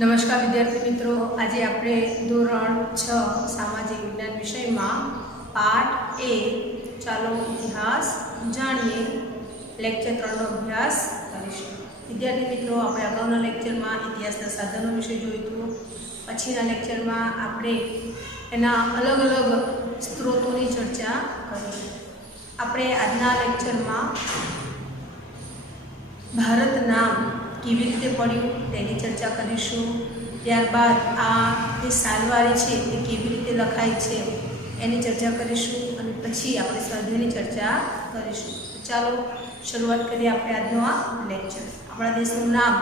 नमस्कार विद्यार्थी मित्रों, आज आपणे धोरण 6 सामाजिक विज्ञान विषय में पाठ ए चालो इतिहास जाणीए लेक्चर 3 नो अभ्यास करीशुं। विद्यार्थी मित्रों, आपणे अगाउना लेक्चर में इतिहासना साधनों विषय जोयुं। पछीना लेक्चर में आपणे एना अलग अलग स्त्रोतोनी चर्चा करीशुं। आपणे आजना लेक्चर में भारत नाम केवी रीते पड्युं तेनी चर्चा करीशुं। त्यारबाद आ जे सालवारी छे ते केवी रीते लखाय छे एनी चर्चा करीशुं अने पछी आपणे स्वाध्यायनी चर्चा करीशुं। चालो शरूआत करीए आपणे आजनो आ लेक्चर। आपणा देशनुं नाम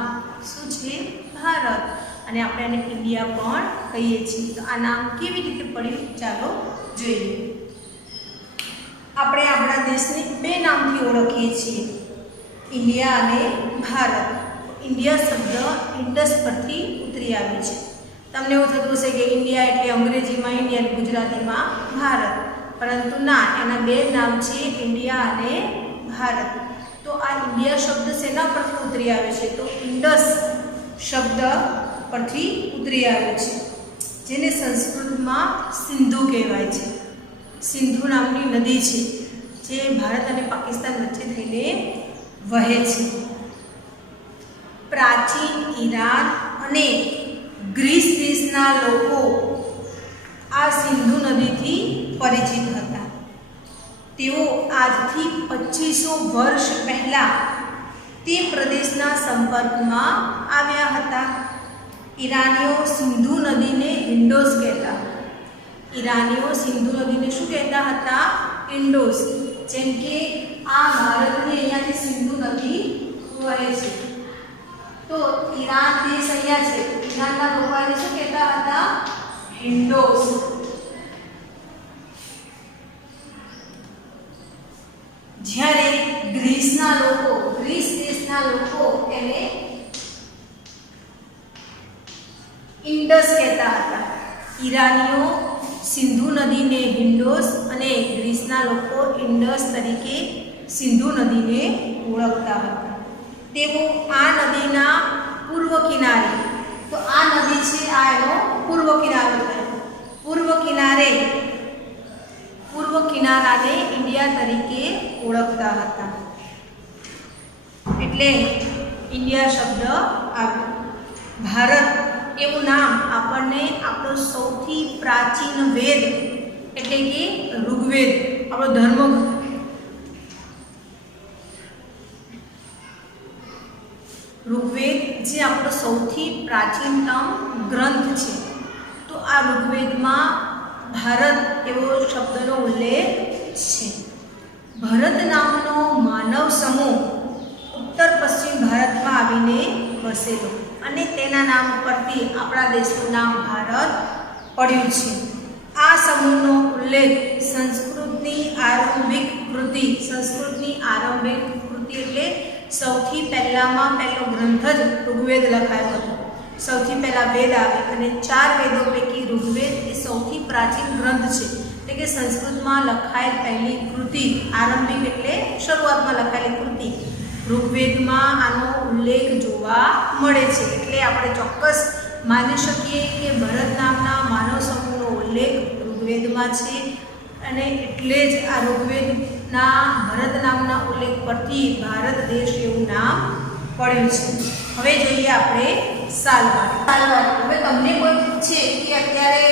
शुं छे? भारत, अने आपणे आने इंडिया पण कहीए छीए। तो आ नाम केवी रीते पड्युं चालो जोईए। आपणे आपणा देशने बे नामथी ओळखीए छीए, इंडिया अने भारत। इंडिया शब्द इंडस परथी उतरी आव्यो छे। तमने एवुं थतुं हशे के इंडिया एटले अंग्रेजी में इंडिया अने गुजराती में भारत, परंतु ना, एना बे नाम छे इंडिया अने भारत। तो आ इंडिया शब्द सेना परथी उतरी आव्यो छे? तो इंडस शब्द परथी उतरी आव्यो छे, जेने संस्कृत में सिंधु कहेवाय छे। सिंधु नामनी नदी छे जे भारत अने पाकिस्तान वच्चे थईने वहे छे। प्राचीन ईरान अने ग्रीस देशना लोको आ सिंधु नदीथी परिचित हता। तेओ आजथी 2500 वर्ष पहला ते प्रदेशना संपर्कमां आव्या हता। ईरानीओ सिंधु नदीने इंडोस कहेता। ईरानीओ सिंधु नदीने शुं कहेता हता? इंडोस। जेम के आ भारतनी अहींयाथी सिंधु नदी वहे छे, तो ईरान देश अहींया छे, ईरानना लोको आने शुं कहेता हता? इंडोस। ज्यारे ग्रीसना लोको, ग्रीस देशना लोको एने इंडस कहेता हता। ईरानीओ सिंधु नदीने हिंडोस अने ग्रीसना लोको इंडस तरीके सिंधु नदीने ओळखता हता। तेओ आ नदीना पूर्व किनारे, तो आ नदी छे आ एनो पूर्व किनारो थयो। पूर्व किनाराने इंडिया तरीके ओळखता हता, एटले इंडिया शब्द आव्यो। भारत एवुं नाम आपणे आपणो सौथी प्राचीन वेद एटले के ऋग्वेद, आपणो धर्म ऋग्वेद जे आपणो सौथी प्राचीनतम ग्रंथ छे, तो आ ऋग्वेद में भारत एवो शब्दनो उल्लेख छे। भरत नामनो मानव समूह उत्तर पश्चिम भारत में आवीने वसेलो अने तेना नाम परथी आपणा देशनुं नाम भारत पड्युं छे। आ समूहनो उल्लेख संस्कृतनी आरंभिक कृति, संस्कृतनी आरंभिक कृति एटले सौथी पहलामां पहलो ग्रंथ ज ऋग्वेद लखायो हतो। सौथी पहला वेद आवे अने 4 वेदों पैकी ऋग्वेद ए सौथी प्राचीन ग्रंथ छे, એટલે કે સંસ્કૃતમાં લખાયેલ પહેલી કૃતિ, આરંભિક એટલે શરૂઆતમાં લખાયેલી કૃતિ, ઋગ્વેદમાં આનો ઉલ્લેખ જોવા મળે છે। એટલે આપણે ચોક્કસ માની શકીએ કે ભરત નામના માનવ સમૂહનો ઉલ્લેખ ઋગ્વેદમાં છે અને એટલે જ આ ઋગ્વેદના ભરત નામના ઉલ્લેખ પરથી ભારત દેશ એવું નામ પડ્યું છે। હવે જોઈએ આપણે સાલવારી। હવે તમને કોઈ પૂછે કે અત્યારે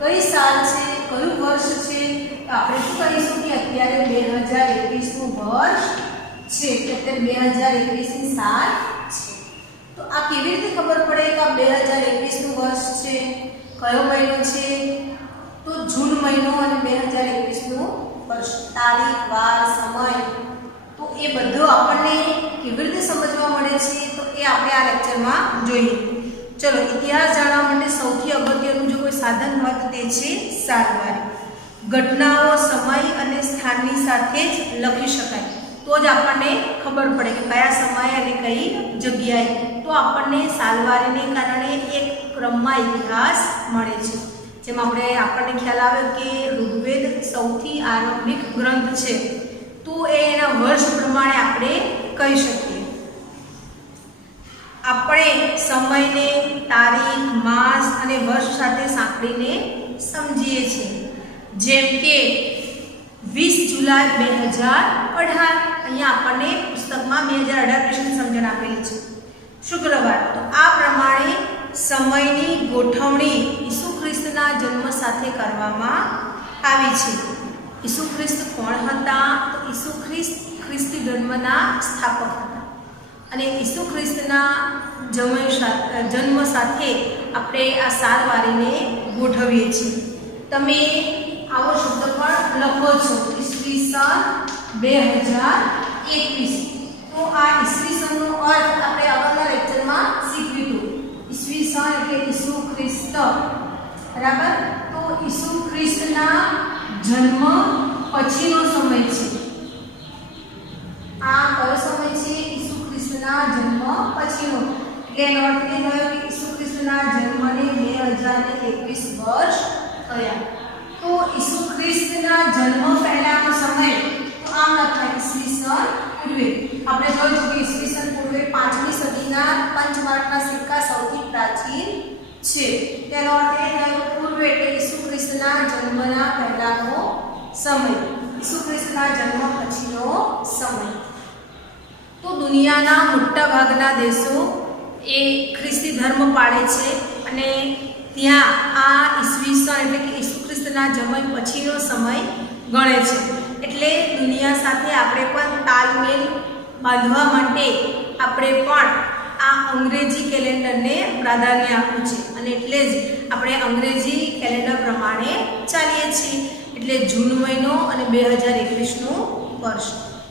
કઈ સાલ છે, કયું વર્ષ છે, તો આપણે શું કહીશું કે અત્યારે 2021 નું વર્ષ છે, એટલે 2021 ની સાલ છે। તો આ કેવી રીતે ખબર પડે કે આ 2021 નું વર્ષ છે? કયો મહિનો છે? तो जून महीनो અને 2021 નું વર્ષ, તારીખ, વાર, સમય, તો એ બધું આપણને કેવી રીતે સમજવા મળે છે તો એ આપણે આ લેક્ચરમાં જોઈએ। ચલો, ઇતિહાસ જાણવા માટે સૌથી અગત્યનું જો કોઈ સાધન હોય તો તે છે સાલવારી। ઘટનાઓ સમય અને સ્થાનની સાથે જ લખી શકાય, તો જ આપણને ખબર પડે કે કયા સમયે અને કઈ જગ્યાએ। તો આપણને સાલવારીને કારણે એક ક્રમમાં ઇતિહાસ મળે છે। જેમ આપણને ખ્યાલ આવે કે ઋગ્વેદ સૌથી આરંભિક ગ્રંથ છે, તો એના વર્ષ પ્રમાણે આપણે કહી શકીએ। આપણે સમયને તારીખ, માસ અને વર્ષ સાથે સાંકળીને સમજીએ છીએ. જેમ કે 20 જુલાઈ 2018, અહીંયા આપણને પુસ્તકમાં 2018 વિશેની સમજણ આપેલી છે. શુક્રવાર, તો આ પ્રમાણે સમયની ગોઠવણી ઈસુ ખ્રિસ્તના જન્મ સાથે કરવામાં આવી છે. ઈસુ ખ્રિસ્ત કોણ હતા? તો ઈસુ ખ્રિસ્ત ખ્રિસ્તી ધર્મના સ્થાપક હતા અને ઈસુ ખ્રિસ્તના જન્મ સાથે આપણે આ સાલવારીને ગોઠવીએ છીએ. તમે આવો શબ્દ પણ લખો છો, ઈસવીસન 2021. તો આ ઈસવીસનનો અર્થ આપણે આગળના લેક્ચરમાં શીખ્યું હતું. ઈસવીસન એટલે ઈસુ ખ્રિસ્ત, બરાબર? તો ઈસુ ખ્રિસ્તના જન્મ પછીનો સમય છે. આ કયો સમય છે? ઈસુ ખ્રિસ્તના જન્મ પછીનો. એટલે એનો અર્થ એ થયો કે ઈસુ ખ્રિસ્તના જન્મને 2021 વર્ષ થયા. તો ઈસુ ખ્રિસ્તના જન્મ પહેલાનો સમય તો આમ લખાય ઈસવીસન પૂર્વે. આપણે જોયું કે ઈસવીસન પૂર્વે 5મી સદીના પંચમાર્કના સિક્કા સૌથી પ્રાચીન છે. તેનો અર્થ એ થયો પૂર્વે એટલે ઈસુ ખ્રિસ્તના જન્મના પહેલાનો સમય, ઈસુ ખ્રિસ્તના જન્મ પછીનો સમય. તો દુનિયાના મોટા ભાગના દેશો એ ખ્રિસ્તી ધર્મ પાળે છે અને ત્યાં આ ઈસવીસન એટલે કે ઈસુ ખ્રિસ્તના જન્મ પછીનો સમય ગણે છે. એટલે દુનિયા સાથે આપણે પણ તાલમેલ બાંધવા માટે આપણે પણ આ અંગ્રેજી કેલેન્ડરને પ્રાધાન્ય આપ્યું છે અને એટલે જ આપણે અંગ્રેજી કેલેન્ડર પ્રમાણે ચાલીએ છીએ. એટલે જૂન મહિનો અને 2021નું વર્ષ.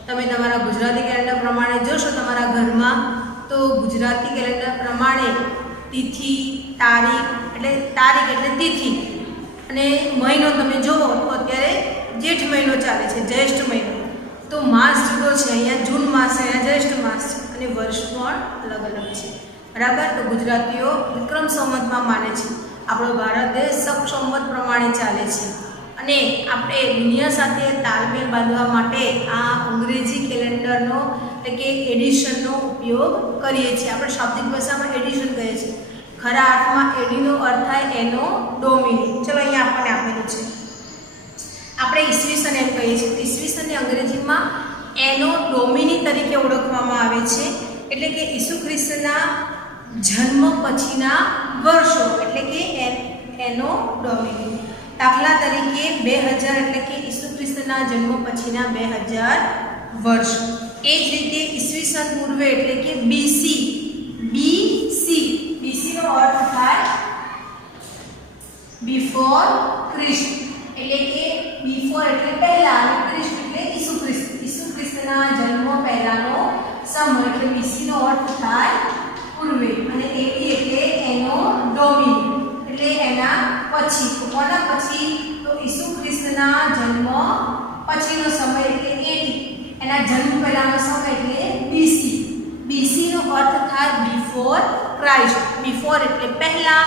તમે તમારા ગુજરાતી કેલેન્ડર પ્રમાણે જોશો તમારા ઘરમાં, તો ગુજરાતી કેલેન્ડર પ્રમાણે તિથિ, તારીખ એટલે તિથિ અને મહિનો તમે જુઓ તો અત્યારે જેઠ મહિનો ચાલે છે, જ્યેષ્ઠ મહિનો. તો માસ જુદો છે, અહીંયા જૂન માસ છે, અહીંયા જ્યેષ્ઠ માસ છે અને વર્ષ પણ અલગ અલગ છે, બરાબર? તો ગુજરાતીઓ વિક્રમ સંવતમાં માને છે, આપણો ભારત દેશ શક સંવત પ્રમાણે ચાલે છે અને આપણે દુનિયા સાથે તાલમેલ બાંધવા માટે આ અંગ્રેજી કેલેન્ડરનો એટલે કે એડિશનનો ઉપયોગ કરીએ છીએ. આપણે શાબ્દિક ભાષામાં એડિશન કહીએ છીએ. ખરા અર્થમાં એડીનો અર્થ થાય એનો ડોમિની. ચલો અહીંયા આપણને આપેલું છે, આપણે ઈસવીસન એમ કહીએ છીએ. ઈસવીસનને અંગ્રેજીમાં એનો ડોમિની તરીકે ઓળખવામાં આવે છે. એટલે કે ઈસુ ખ્રિસ્તના જન્મ પછીના વર્ષો એટલે કે એનો ડોમિની. દાખલા તરીકે 2000 એટલે કે ઈસુ ખ્રિસ્તના જન્મ પછીના 2000 વર્ષ. એ જ રીતે ઈસવીસન પૂર્વે એટલે કે બીસી. બીસીનો અર્થ થાય બિફોર ક્રિસ્ટ, એટલે કે બિફોર એટલે પહેલા અને ક્રિસ્ટ એટલે ઈસુ ખ્રિસ્ત. ઈસુ ખ્રિસ્તના જન્મ પહેલાનો સમય એટલે બીસીનો અર્થ થાય પૂર્વે અને એડી એટલે એનો ડોમિની એટલે એના પછી. કોના પછી? તો ઈસુ ખ્રિસ્તના જન્મ પછીનો સમય એટલે એડી, એના જન્મ પહેલાનો સમય એટલે બીસી. બીસીનો અર્થ થાય બિફોર ક્રાઇસ્ટ. બિફોર એટલે પહેલા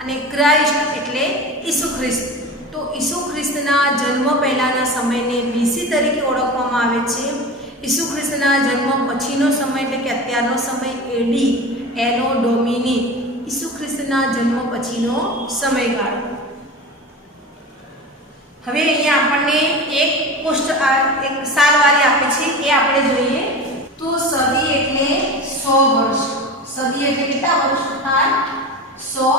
અને ક્રાઇસ્ટ એટલે ઈસુ ખ્રિસ્ત. તો ઈસુ ખ્રિસ્તના જન્મ પહેલાના સમયને બીસી તરીકે ઓળખવામાં આવે છે. ઈસુ ખ્રિસ્તના જન્મ પછીનો સમય એટલે કે અત્યારનો સમય એડી, એનો ડોમિની, ઈસુ ખ્રિસ્તના જન્મ પછીનો સમયગાળો. હવે અહીંયા આપણને એક સાલવારી આપે છે, એ આપણે જોઈએ. તો સદી એટલે 100 વર્ષ. સદી એટલે કેટલા વર્ષ થાય? 100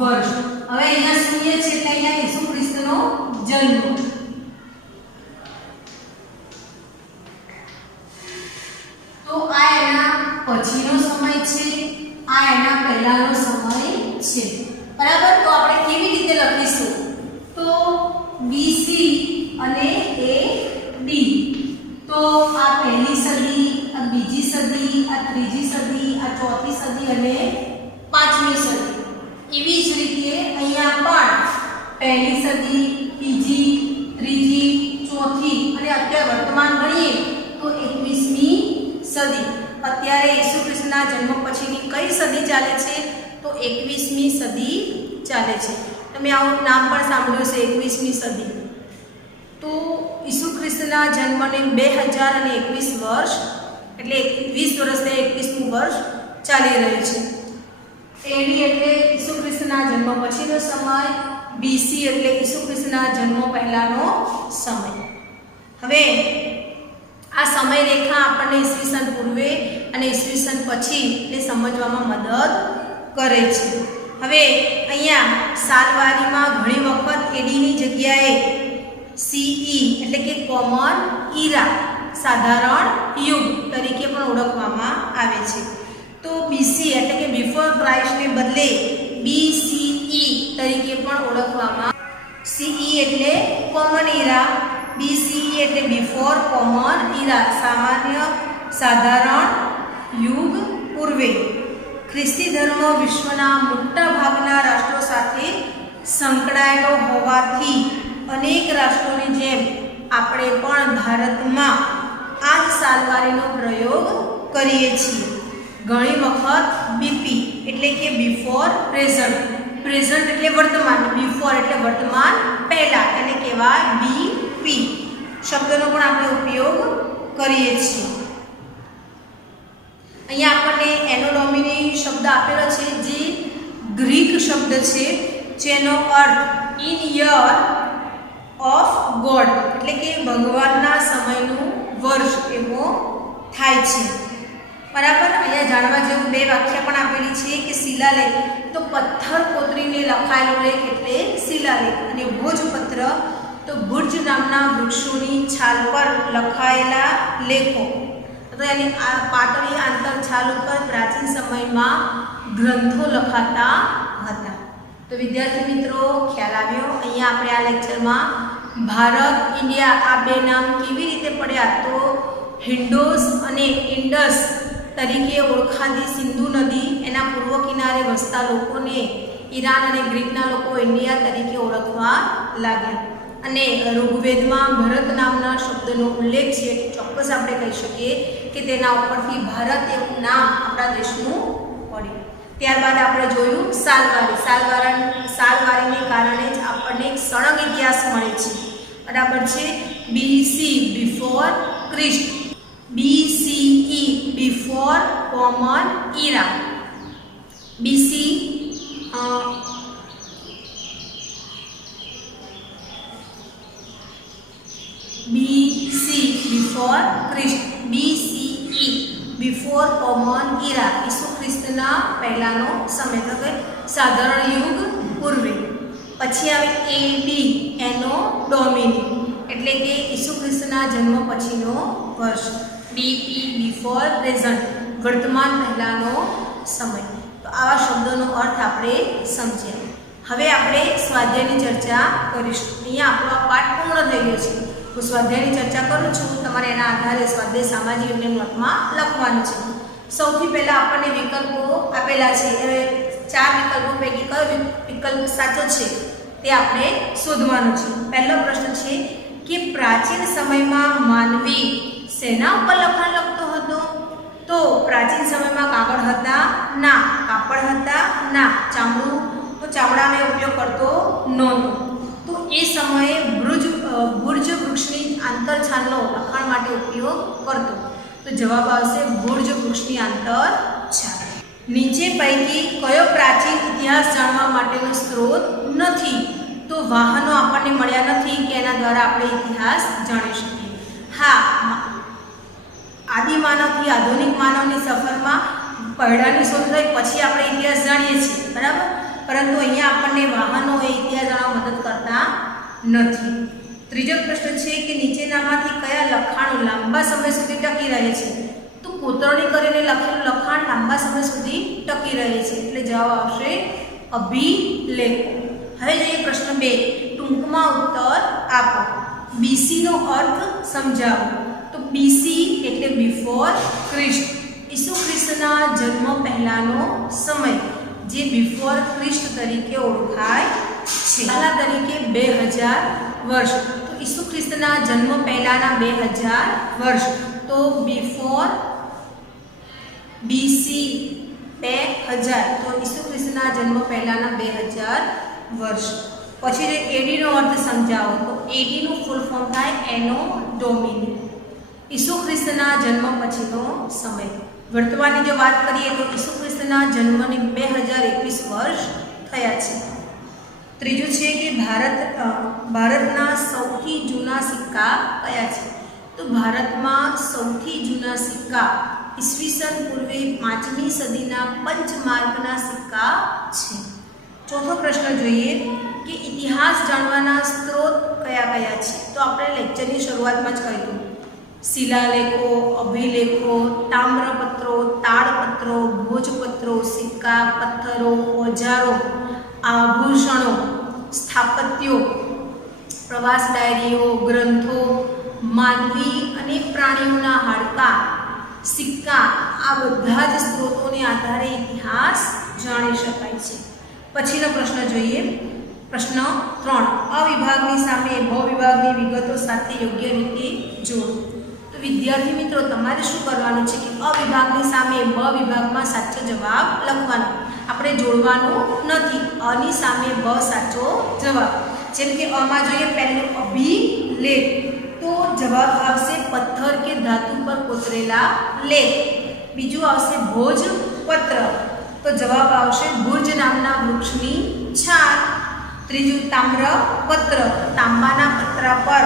વર્ષ. હવે અહીંયા શૂન્ય છે એટલે અહીંયા ઈસુ ખ્રિસ્તનો જન્મ. તો આ એના પછીનો સમય છે, આ એના પહેલાનો સમય છે, બરાબર? તો આપણે કેવી રીતે લખીશું? તો બીસી અને એડી. તો આ પહેલી સદી, આ બીજી સદી, આ ત્રીજી સદી, આ ચોથી સદી અને પાંચમી સદી. એવી જ રીતે અહીંયા પણ પહેલી સદી, બીજી, ત્રીજી, ચોથી અને અત્યારે વર્તમાન ગણીએ તો 21મી સદી. અત્યારે ઈસુ ખ્રિસ્તના જન્મ પછીની કઈ સદી ચાલે છે? તો 21મી સદી ચાલે છે. તમે આવું નામ પણ સાંભળ્યું છે, 21મી સદી. તો ઈસુ ખ્રિસ્તના જન્મને 2021 વર્ષ એટલે 20 વર્ષથી 21મું વર્ષ ચાલી રહ્યું છે. એડી એટલે ઈસુ ખ્રિસ્તના જન્મ પછીનો સમય, બીસી એટલે ઈસુ ખ્રિસ્તના જન્મ પહેલાનો સમય. હવે આ સમય રેખા આપણને ઈસવીસન પૂર્વે અને ઈસવીસન પછી ને સમજવામાં મદદ કરે છે. હવે અહીંયા સાલવારીમાં ઘણી વખત એડીની જગ્યાએ સીઈ એટલે કે કોમન ઇરા, સાધારણ યુગ તરીકે પણ ઓળખવામાં આવે છે. તો બીસી એટલે કે બિફોર ક્રાઇસ્ટને બદલે બીસીઈ તરીકે પણ ઓળખવામાં. સીઈ એટલે કોમન ઇરા, બીસીઈ એટલે બિફોર કોમન ઇરા, સામાન્ય સાધારણ યુગ પૂર્વે. ખ્રિસ્તી ધર્મ વિશ્વના મોટા ભાગના રાષ્ટ્રો સાથે સંકળાયેલો હોવાથી અનેક રાષ્ટ્રોની જેમ આપણે પણ ભારતમાં આ જ સાલવારીનો પ્રયોગ કરીએ છીએ. ઘણી વખત બીપી એટલે કે બિફોર પ્રેઝન્ટ, પ્રેઝન્ટ એટલે વર્તમાન, બિફોર એટલે વર્તમાન પહેલા, એને કહેવાય બીપી શબ્દનો પણ આપણે ઉપયોગ કરીએ છીએ. અહીંયા આપણને એનો ડોમિની શબ્દ આપેલો છે, જે ગ્રીક શબ્દ છે, જેનો અર્થ ઇન યર ઓફ ગોડ એટલે કે ભગવાનના સમયનું વર્ષ એવો થાય છે. બરાબર. અહીંયા જાણવા જેવું બે વ્યાખ્યા પણ આપેલી છે કે શિલાલેખ તો પથ્થર કોતરીને લખાયેલો લેખ એટલે શિલાલેખ, અને ભોજપત્ર તો ભુર્જ નામના વૃક્ષોની છાલ પર લખાયેલા લેખો. તો એની આ પાતળી આંતર છાલ ઉપર પ્રાચીન સમયમાં ગ્રંથો લખાતા હતા. તો વિદ્યાર્થી મિત્રો, ખ્યાલ આવ્યો? અહીંયા આપણે આ લેક્ચરમાં ભારત, ઇન્ડિયા આ બે નામ કેવી રીતે પડ્યા, તો હિન્ડોસ અને ઇન્ડસ તરીકે ઓળખાતી સિંધુ નદી એના પૂર્વ કિનારે વસતા લોકોને ઈરાન અને ગ્રીકના લોકો ઇન્ડિયા તરીકે ઓળખવા લાગ્યા. અને ઋગ્વેદમાં ભરત નામના શબ્દનો ઉલ્લેખ છે. ચોક્કસ આપણે કહી શકીએ કે તેના ઉપરથી ભારત એવું નામ આપણા દેશનું પડ્યું. ત્યારબાદ આપણે જોયું સાલવારી. સાલવારીને કારણે જ આપણને એક સળંગ ઇતિહાસ મળે છે. બરાબર છે. BC before Christ, BCE before common era, BC BC before Christ, BCE before common era, Isu ખ્રિસ્તના પહેલાનો સમય, તો કે સાધારણ યુગ પૂર્વે. પછી આવે એડી એનો ડોમિની એટલે કે ઈસુ ખ્રિસ્તના જન્મ પછીનો વર્ષ. બીપી બિફોર પ્રેઝન્ટ વર્તમાન પહેલાનો સમય. તો આવા શબ્દોનો અર્થ આપણે સમજ્યા. હવે આપણે સ્વાધ્યાયની ચર્ચા કરીશું. અહીંયા આપણો આ પાઠ પૂર્ણ થઈ ગયો છે. હું સ્વાધ્યાયની ચર્ચા કરું છું, તમારે એના આધારે સ્વાધ્યાય સામાજિક વિજ્ઞાન નોટમાં લખવાનું છે. સૌથી પહેલાં આપણને વિકલ્પો આપેલા છે. હવે 4 વિકલ્પો પૈકી કયો વિકલ્પ સાચો છે તે આપણે શોધવાનું છે. પહેલો પ્રશ્ન છે કે પ્રાચીન સમયમાં માનવી શેના ઉપર લખાણ લખતો હતો? તો પ્રાચીન સમયમાં કાગળ હતા? ના. કાપડ હતા? ના. ચામડાનો ઉપયોગ કરતો નહોતો. તો એ સમયે ભુર્જ વૃક્ષની આંતરછાલનો લખાણ માટે ઉપયોગ કરતો. તો જવાબ આવશે ભુર્જ વૃક્ષની આંતરછાલ. નીચે પૈકી કયો પ્રાચીન ઇતિહાસ જાણવા માટેનો સ્ત્રોત નથી? તો વાહનો આપણને મળ્યા નથી કે એના દ્વારા આપણે ઇતિહાસ જાણી શકીએ. હા, આદિમાનવથી આધુનિક માનવની સફરમાં પૈડાની શોધ થઈ પછી આપણે ઇતિહાસ જાણીએ છીએ. બરાબર. પરંતુ અહીંયા આપણને વાહનો એ ઇતિહાસ જાણવા મદદ કરતા નથી. ત્રીજો પ્રશ્ન છે કે નીચેનામાંથી કયા લખાણો લાંબા સમય સુધી ટકી રહે છે? તો કોતરણી કરીને લખેલું લખાણ લાંબા સમય સુધી ટકી રહે છે, એટલે જવાબ આવશે અભિલેખો. હવે જોઈએ પ્રશ્ન 2. ટૂંકમાં ઉત્તર આપો. બીસીનો અર્થ સમજાવો. તો બીસી એટલે બિફોર ક્રિસ્ટ, ઈસુ ખ્રિસ્તના જન્મ પહેલાનો સમય, જે બિફોર ક્રિસ્ટ તરીકે ઓળખાય છે. પહેલા તરીકે 2000 વર્ષ. તો ઈસુ ખ્રિસ્તના જન્મ પહેલાના 2000 વર્ષ. તો બિફોર બીસી 2000, તો ઈસુ ખ્રિસ્તના જન્મ પહેલાના 2000 વર્ષ. પછી જે એડીનો અર્થ સમજાવો. તો એડીનું ફૂલ ફોર્મ થાય એનો ડોમિની, ઈસુ ખ્રિસ્તના જન્મ પછીનો સમય. વર્તમાનની જો વાત કરીએ તો ઈસુ ખ્રિસ્તના જન્મને 2021 વર્ષ થયા છે. ત્રીજું છે કે ભારતના સૌથી જૂના સિક્કા કયા છે? તો ભારતમાં સૌથી જૂના સિક્કા ઈસવીસન પૂર્વે 5મી સદીના પંચમાર્કના સિક્કા છે. ચોથો પ્રશ્ન જોઈએ કે ઇતિહાસ જાણવાના સ્ત્રોત કયા કયા છે? તો આપણે લેક્ચરની શરૂઆતમાં જ કહ્યું, શિલાલેખો, અભિલેખો, તામ્રપત્રો, તાડપત્રો, ભોજપત્રો, સિક્કા, પથ્થરો, ઓજારો, આભૂષણો, સ્થાપત્યો, પ્રવાસ ડાયરીઓ, ગ્રંથો, માનવી અને પ્રાણીઓના હાડકાં, સિક્કા, આ બધા જ સ્ત્રોતોને આધારે ઇતિહાસ જાણી શકાય છે. પછીનો પ્રશ્ન જોઈએ, પ્રશ્ન 3, અ વિભાગની સામે બ વિભાગની વિગતો સાથે યોગ્ય રીતે જોડો. તો વિદ્યાર્થી મિત્રો, તમારે શું કરવાનું છે કે અ વિભાગની સામે બ વિભાગમાં સાચો જવાબ લખવાનો. આપણે જોડવાનું નથી. અની સામે બ સાચો જવાબ. જેમ કે અમાં જોઈએ પહેલું અભિલેખ, તો જવાબ આવશે પથ્થર કે ધાતુ પર કોતરેલા લેખ. બીજું આવશે ભોજપત્ર, તો જવાબ આવશે ભુજ નામના વૃક્ષની છાલ. ત્રીજું તામ્રપત્ર, તાંબાના પતરા પર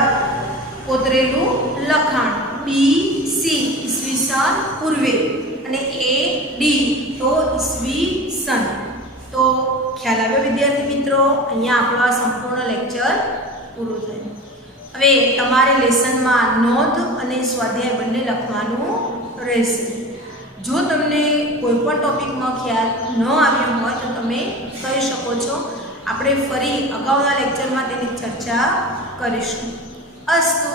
કોતરેલું લખાણ. BC ઈસવીસન પૂર્વે અને AD તો ઈસવીસન. તો ખ્યાલ આવ્યો વિદ્યાર્થી મિત્રો? અહીંયા આપણો આ સંપૂર્ણ લેક્ચર પૂરું થયું. હવે તમારે લેસનમાં નોંધ અને સ્વાધ્યાય બંને લખવાનું રહેશે. જો તમને કોઈ પણ ટોપિકમાં ખ્યાલ ન આવ્યો હોય તો તમે કહી શકો છો. આપણે ફરી અગાઉના લેક્ચરમાં તેની ચર્ચા કરીશું. અસ્તુ.